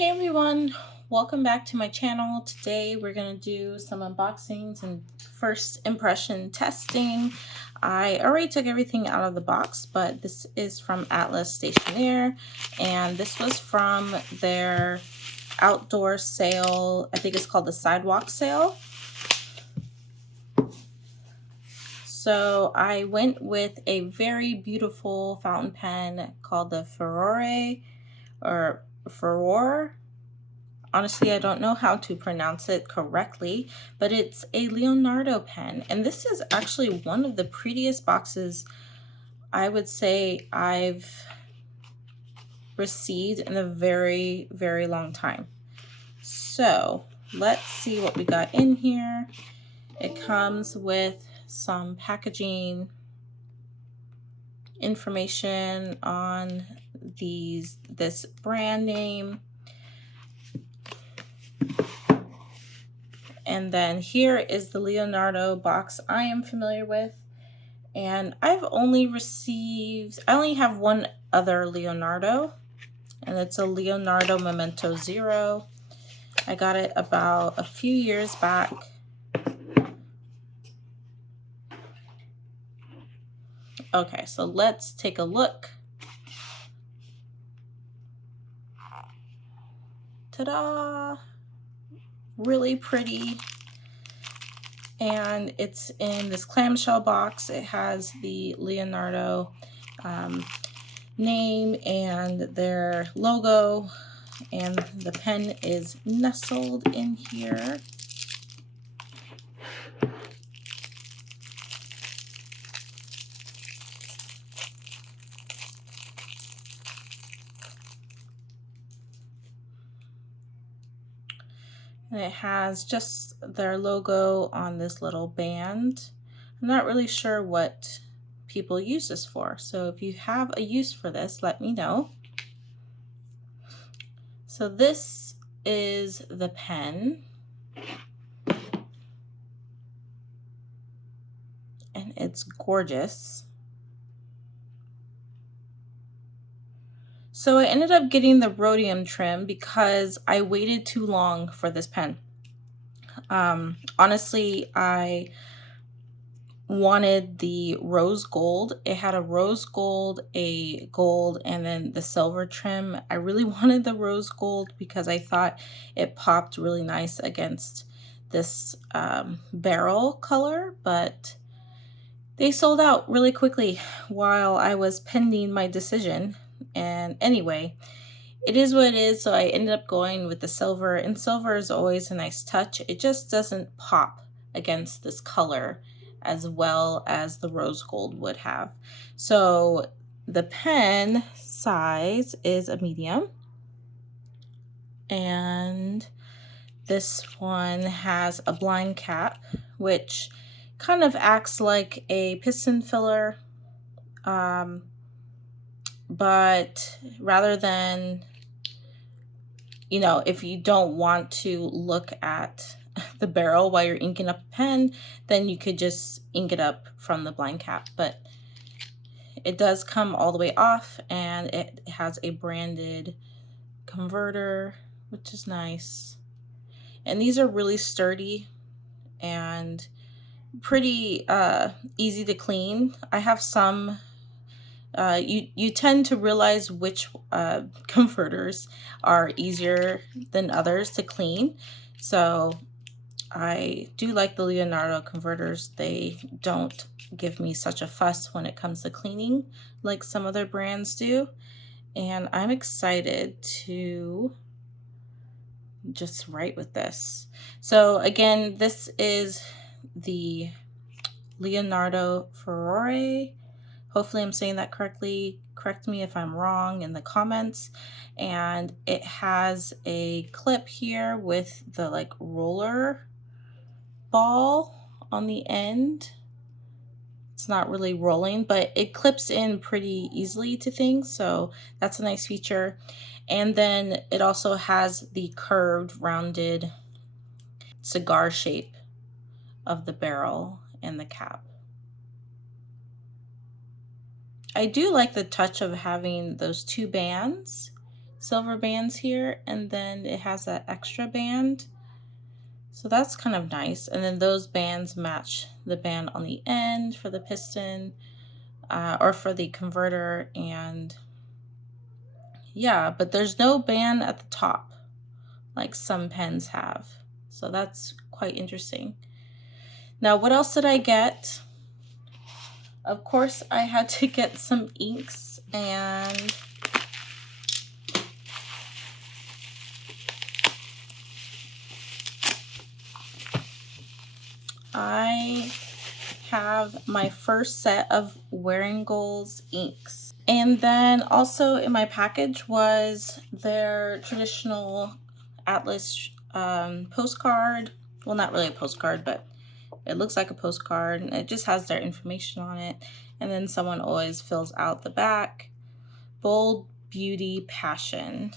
Hey everyone, welcome back to my channel. Today we're going to do some unboxings and first impression testing. I already took everything out of the box, but this is from Atlas Stationers, and this was from their outdoor sale. I think it's called the Sidewalk Sale. So I went with a very beautiful fountain pen called the Furore. Honestly, I don't know how to pronounce it correctly, but it's a Leonardo pen. And this is actually one of the prettiest boxes I would say I've received in a very, very long time. So let's see what we got in here. It comes with some packaging information on this brand name. And then here is the Leonardo box I am familiar with. And I only have one other Leonardo, and it's a Leonardo Memento Zero. I got it about a few years back. Okay, so let's take a look. Ta-da! Really pretty. And it's in this clamshell box. It has the Leonardo name and their logo, and the pen is nestled in here. And it has just their logo on this little band. I'm not really sure what people use this for, so if you have a use for this, let me know. So this is the pen, and it's gorgeous. So I ended up getting the rhodium trim because I waited too long for this pen. Honestly, I wanted the rose gold. It had a rose gold, a gold, and then the silver trim. I really wanted the rose gold because I thought it popped really nice against this barrel color, but they sold out really quickly while I was pending my decision. And anyway, it is what it is, so I ended up going with the silver, and silver is always a nice touch. It just doesn't pop against this color as well as the rose gold would have. So the pen size is a medium, and this one has a blind cap, which kind of acts like a piston filler, but rather than, if you don't want to look at the barrel while you're inking up a pen, then you could just ink it up from the blind cap. But it does come all the way off, and it has a branded converter, which is nice. And these are really sturdy and pretty easy to clean. I have some you tend to realize which converters are easier than others to clean. So I do like the Leonardo converters. They don't give me such a fuss when it comes to cleaning like some other brands do. And I'm excited to just write with this. So again, this is the Leonardo Furore. Hopefully I'm saying that correctly. Correct me if I'm wrong in the comments. And it has a clip here with the roller ball on the end. It's not really rolling, but it clips in pretty easily to things, so that's a nice feature. And then it also has the curved, rounded cigar shape of the barrel and the cap. I do like the touch of having those two bands silver bands here, and then it has that extra band. So that's kind of nice. And then those bands match the band on the end for the piston or for the converter. And yeah, but there's no band at the top like some pens have. So that's quite interesting. Now, what else did I get? Of course, I had to get some inks, and I have my first set of Wearingeul's inks. And then also in my package was their traditional Atlas postcard. Well, not really a postcard, but it looks like a postcard, and it just has their information on it. And then someone always fills out the back. Bold, Beauty, Passion.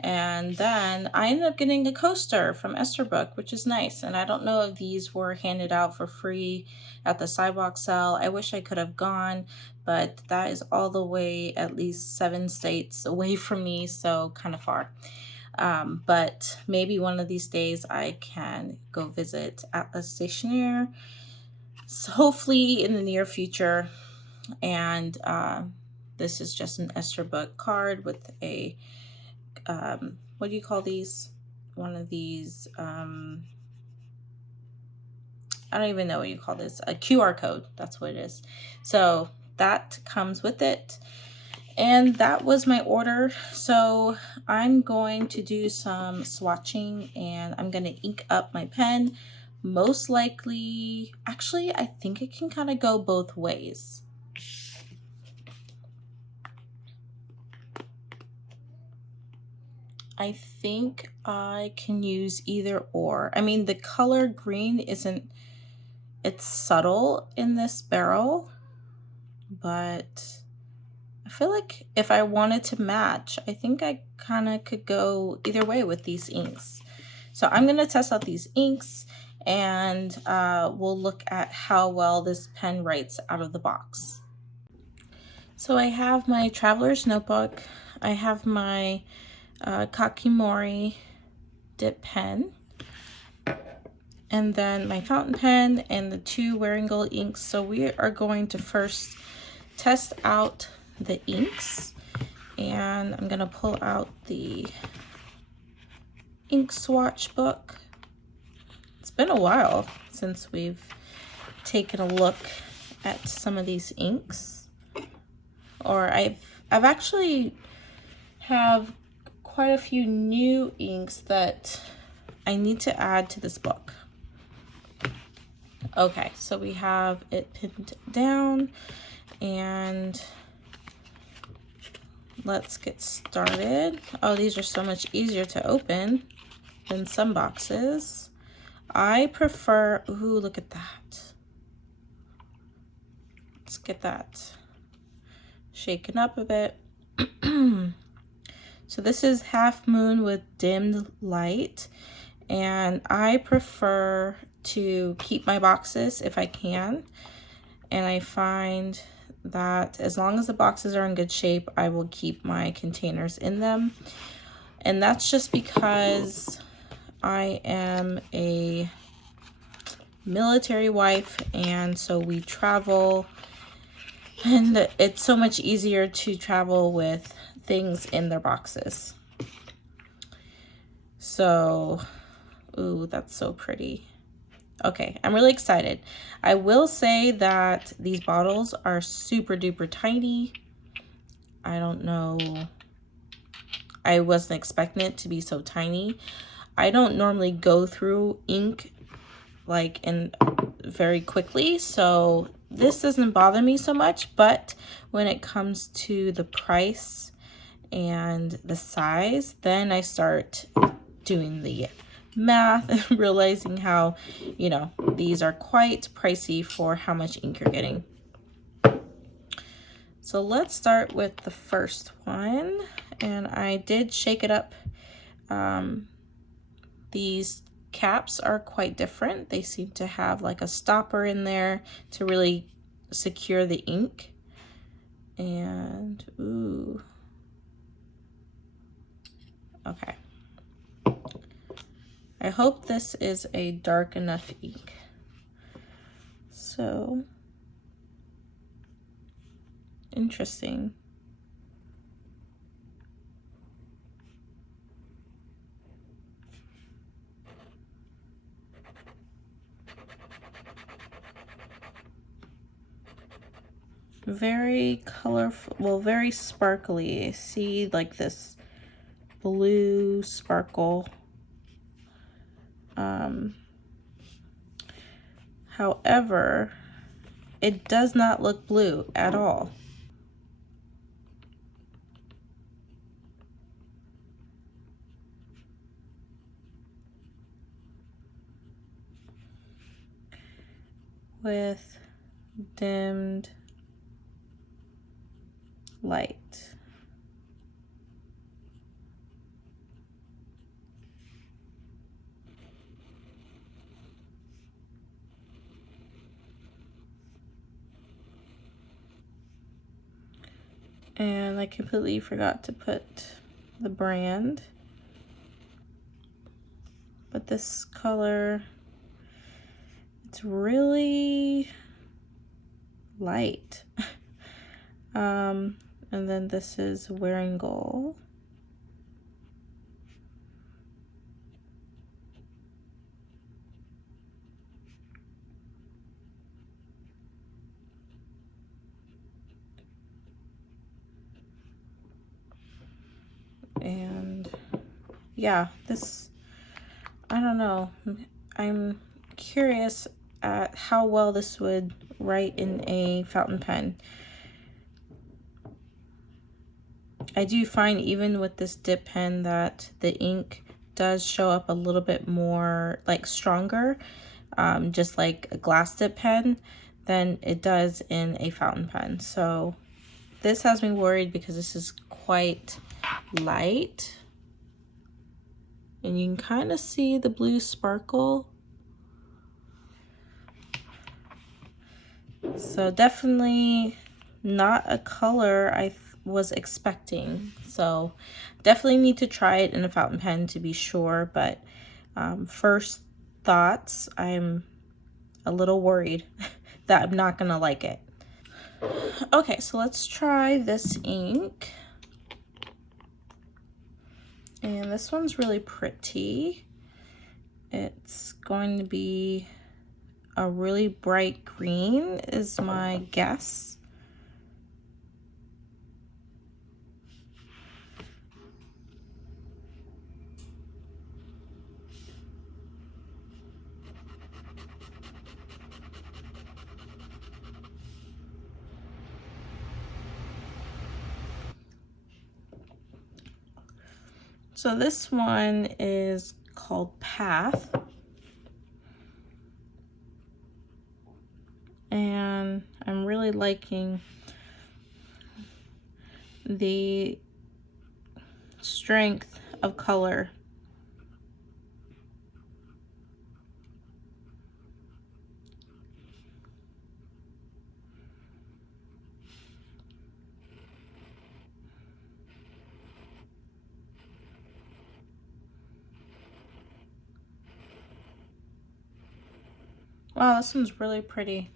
And then I ended up getting a coaster from Esterbrook, which is nice. And I don't know if these were handed out for free at the sidewalk sale. I wish I could have gone, but that is all the way at least 7 states away from me, so kind of far. But maybe one of these days I can go visit Atlas Stationers, so hopefully in the near future. And this is just an Esterbrook card with a what do you call these? One of these, I don't even know what you call this. A QR code, that's what it is. So that comes with it. And that was my order. So I'm going to do some swatching, and I'm going to ink up my pen. Most likely, actually, I think it can kind of go both ways. I think I can use either or. I mean, the color green isn't, it's subtle in this barrel, but I feel like if I wanted to match, I think I kind of could go either way with these inks. So I'm going to test out these inks, and we'll look at how well this pen writes out of the box. So I have my traveler's notebook. I have my Kakimori dip pen, and then my fountain pen and the 2 Wearingeul inks. So we are going to first test out the inks, and I'm going to pull out the ink swatch book. It's been a while since we've taken a look at some of these inks, or I've actually have quite a few new inks that I need to add to this book. Okay, so we have it pinned down, and let's get started. Oh, these are so much easier to open than some boxes. I prefer, ooh, look at that. Let's get that shaken up a bit. So this is Half Moon with Dimmed Light, and I prefer to keep my boxes if I can, and I find that as long as the boxes are in good shape, I will keep my containers in them. And that's just because I am a military wife, and so we travel, and it's so much easier to travel with things in their boxes. So, ooh, that's so pretty. Okay, I'm really excited. I will say that these bottles are super duper tiny. I don't know. I wasn't expecting it to be so tiny. I don't normally go through ink like very quickly, so this doesn't bother me so much. But when it comes to the price and the size, then I start doing the math and realizing how, you know, these are quite pricey for how much ink you're getting. So let's start with the first one, and I did shake it up. These caps are quite different. They seem to have like a stopper in there to really secure the ink. And ooh, Okay. I hope this is a dark enough ink. So, interesting. Very colorful, well, very sparkly. See, like this blue sparkle. However, it does not look blue at all. With dimmed light. And I completely forgot to put the brand. But this color, it's really light. And then this is Wearingeul. And yeah, this, I don't know, I'm curious at how well this would write in a fountain pen. I do find even with this dip pen that the ink does show up a little bit more like stronger, just like a glass dip pen, than it does in a fountain pen. So this has me worried because this is quite light. And you can kind of see the blue sparkle. So definitely not a color I was expecting. So definitely need to try it in a fountain pen to be sure. But first thoughts, I'm a little worried that I'm not gonna like it. Okay, so let's try this ink. And this one's really pretty. It's going to be a really bright green is my guess. So this one is called Path. And I'm really liking the strength of color. Wow, this one's really pretty.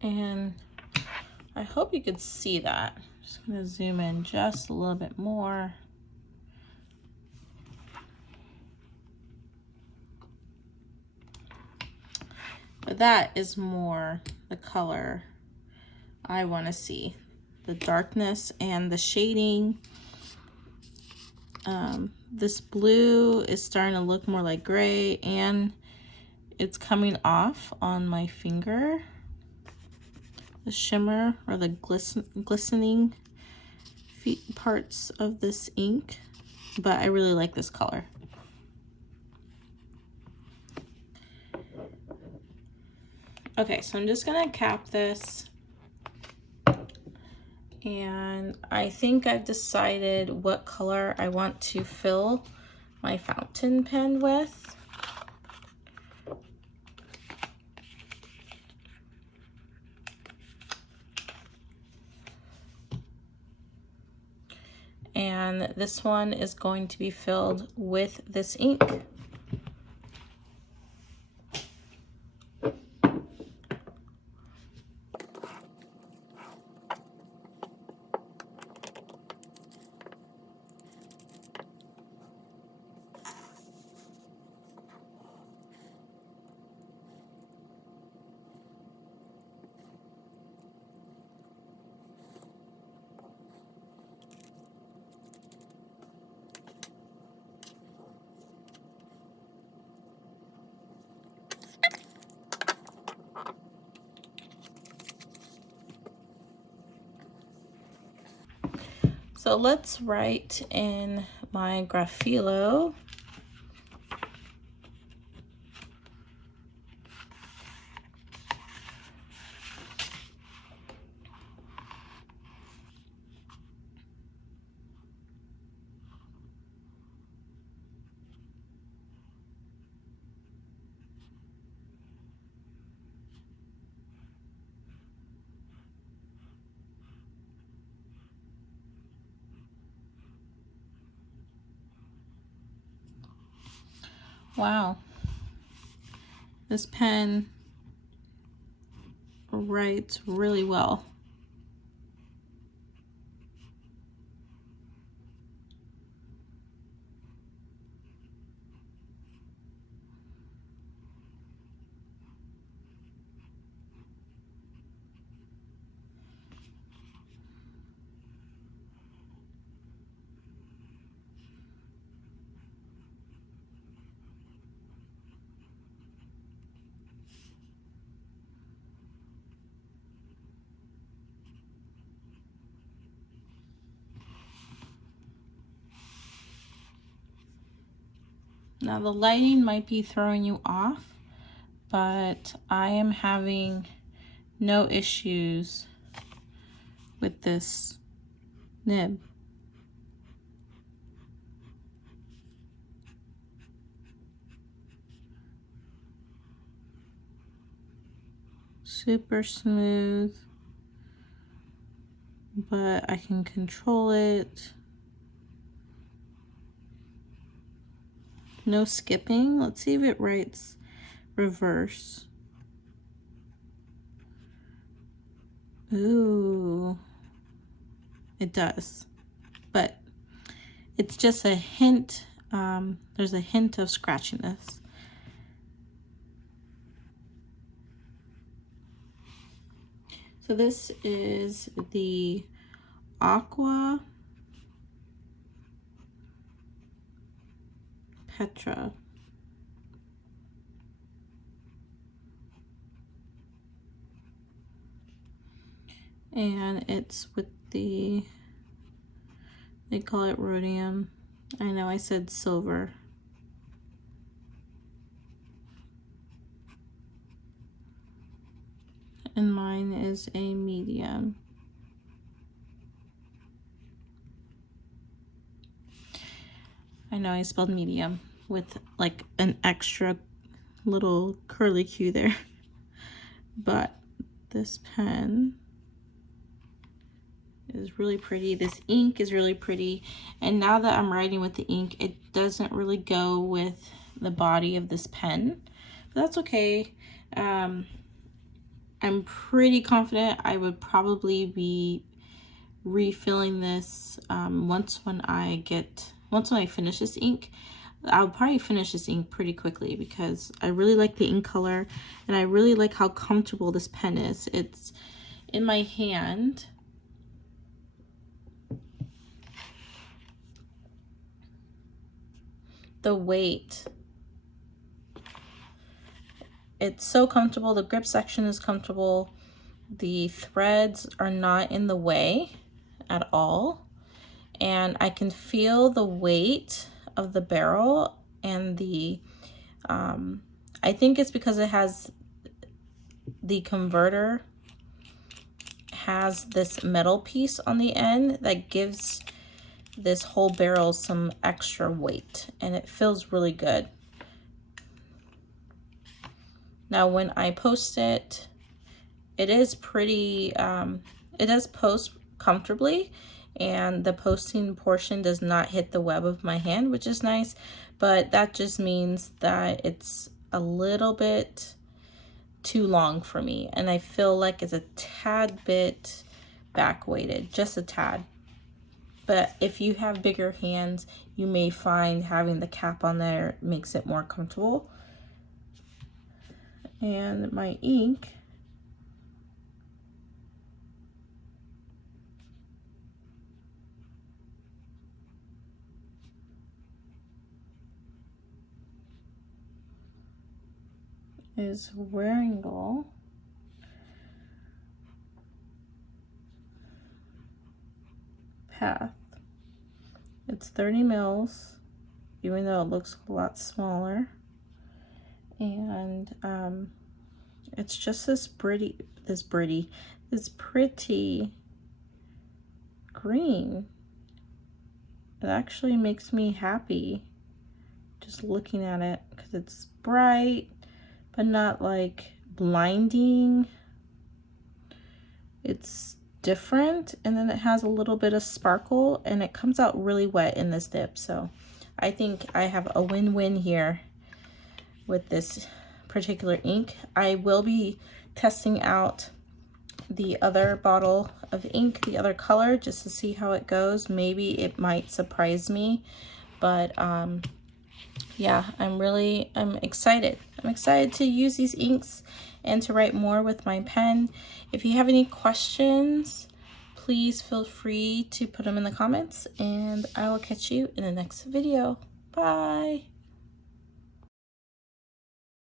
And I hope you could see that. I'm just gonna zoom in just a little bit more. But that is more the color I want to see. The darkness and the shading. This blue is starting to look more like gray, and it's coming off on my finger. The shimmer or the glistening parts of this ink, but I really like this color. Okay, so I'm just gonna cap this, and I think I've decided what color I want to fill my fountain pen with. And And this one is going to be filled with this ink. So let's write in my Graphilo. Wow, this pen writes really well. Now the lighting might be throwing you off, but I am having no issues with this nib. Super smooth, but I can control it. No skipping. Let's see if it writes reverse. Ooh, it does, but it's just a hint. There's a hint of scratchiness. So this is the Aqua Petra. And it's with the, they call it rhodium. I know I said silver. And mine is a medium. I know I spelled medium with like an extra little curly Q there. But this pen is really pretty. This ink is really pretty. And now that I'm writing with the ink, it doesn't really go with the body of this pen. But that's okay. I'm pretty confident I would probably be refilling this once when I finish this ink. I'll probably finish this ink pretty quickly because I really like the ink color and I really like how comfortable this pen is. It's in my hand. The weight, it's so comfortable. The grip section is comfortable. The threads are not in the way at all. And I can feel the weight of the barrel and the, I think it's because it has, the converter has this metal piece on the end that gives this whole barrel some extra weight, and it feels really good. Now when I post it, it is pretty, it does post comfortably. and the posting portion does not hit the web of my hand, which is nice, but that just means that it's a little bit too long for me, and I feel like it's a tad bit back weighted, just a tad. But if you have bigger hands, you may find having the cap on there makes it more comfortable. And my ink is Wearingeul Path. It's 30 mils, even though it looks a lot smaller. And it's just this pretty green. It actually makes me happy just looking at it, because it's bright but not like blinding. It's different, and then it has a little bit of sparkle, and it comes out really wet in this dip. So I think I have a win-win here with this particular ink. I will be testing out the other bottle of ink, the other color, just to see how it goes. Maybe it might surprise me, but yeah, I'm excited. I'm excited to use these inks and to write more with my pen. If you have any questions, please feel free to put them in the comments, and I will catch you in the next video. Bye.